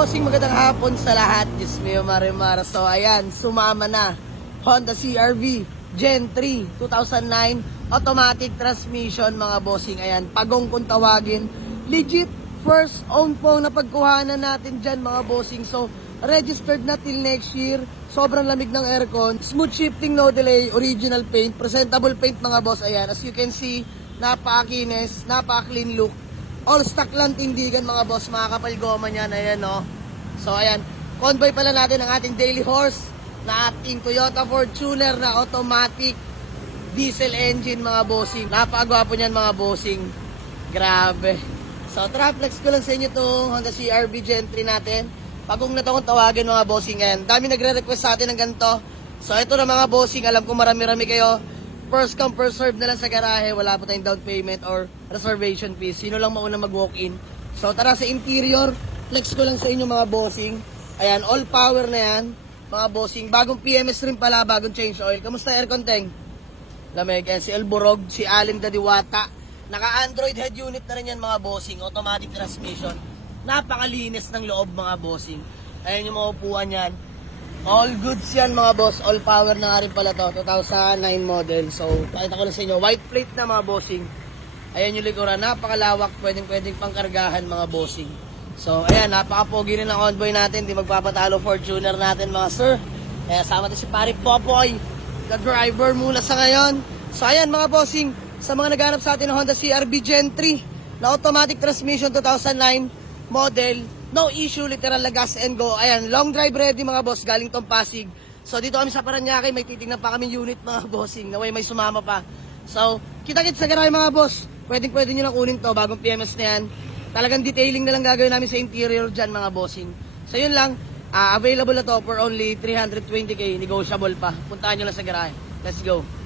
bossing, magandang hapon sa lahat. Diyos mio, Marimar. So ayan, sumama na Honda CR-V Gen 3 2009 automatic transmission mga bossing. Ayan, pagong kung tawagin. Legit first own po na pagkuhanan natin dyan mga bossing. So registered na till next year. Sobrang lamig ng aircon. Smooth shifting, no delay, original paint, presentable paint mga boss. Ayan, as you can see, napaka-kinis, napaka-clean look. All stock lang tindigan mga boss, mga kapal goma niyan. Ayan, no. So ayan, convoy pala natin ang ating daily horse na ating Toyota Fortuner na automatic diesel engine mga bossing. Napakagwapo niyan mga bossing. Grabe. So tara, flex ko lang sa inyo itong Honda CR-V Gen 3 natin. Pagong na ito kung tawagin mga bossing. Ayan, dami nagre-request sa atin ng ganito. So ito na mga bossing, alam ko marami-rami kayo. First come, first serve na lang sa garahe. Wala po tayong down payment or reservation fees. Sino lang mauna mag-walk-in. So tara sa interior. Flex ko lang sa inyo mga bossing. Ayan, all power na yan. Mga bossing. Bagong PMS rin pala, bagong change oil. Kamusta aircon, Teng? Lamig. Ayan, si Elborog, si Allen Dadiwata. Naka-Android head unit na rin yan mga bossing. Automatic transmission. Napakalinis ng loob mga bossing. Ayan yung mga upuan yan. All goods yan mga boss. All power na nga rin pala to. 2009 model. So, pakita ko lang sa inyo. White plate na mga bossing. Ayan yung likuran. Napakalawak. Pwedeng pangkargahan mga bossing. So, ayan. Napaka-pogi rin ang convoy natin. Di magpapatalo Fortuner natin mga sir. Kaya sama natin si Pari Popoy. The driver muna sa ngayon. So, ayan mga bossing. Sa mga naghanap sa atin ng Honda CR-V Gen 3 na automatic transmission 2009 model. No issue, literal na gas and go. Ayan, long drive ready mga boss, galing tong Pasig. So dito kami sa Paranaque, may titignan pa kami unit mga bossing. Naway may sumama pa. So, kita-kits sa garahe mga boss. Pwede nyo lang kunin to, bagong PMS na yan. Talagang detailing na lang gagawin namin sa interior dyan mga bossing. So yun lang, available na to for only 320k, negotiable pa. Puntahan nyo lang sa garahe. Let's go.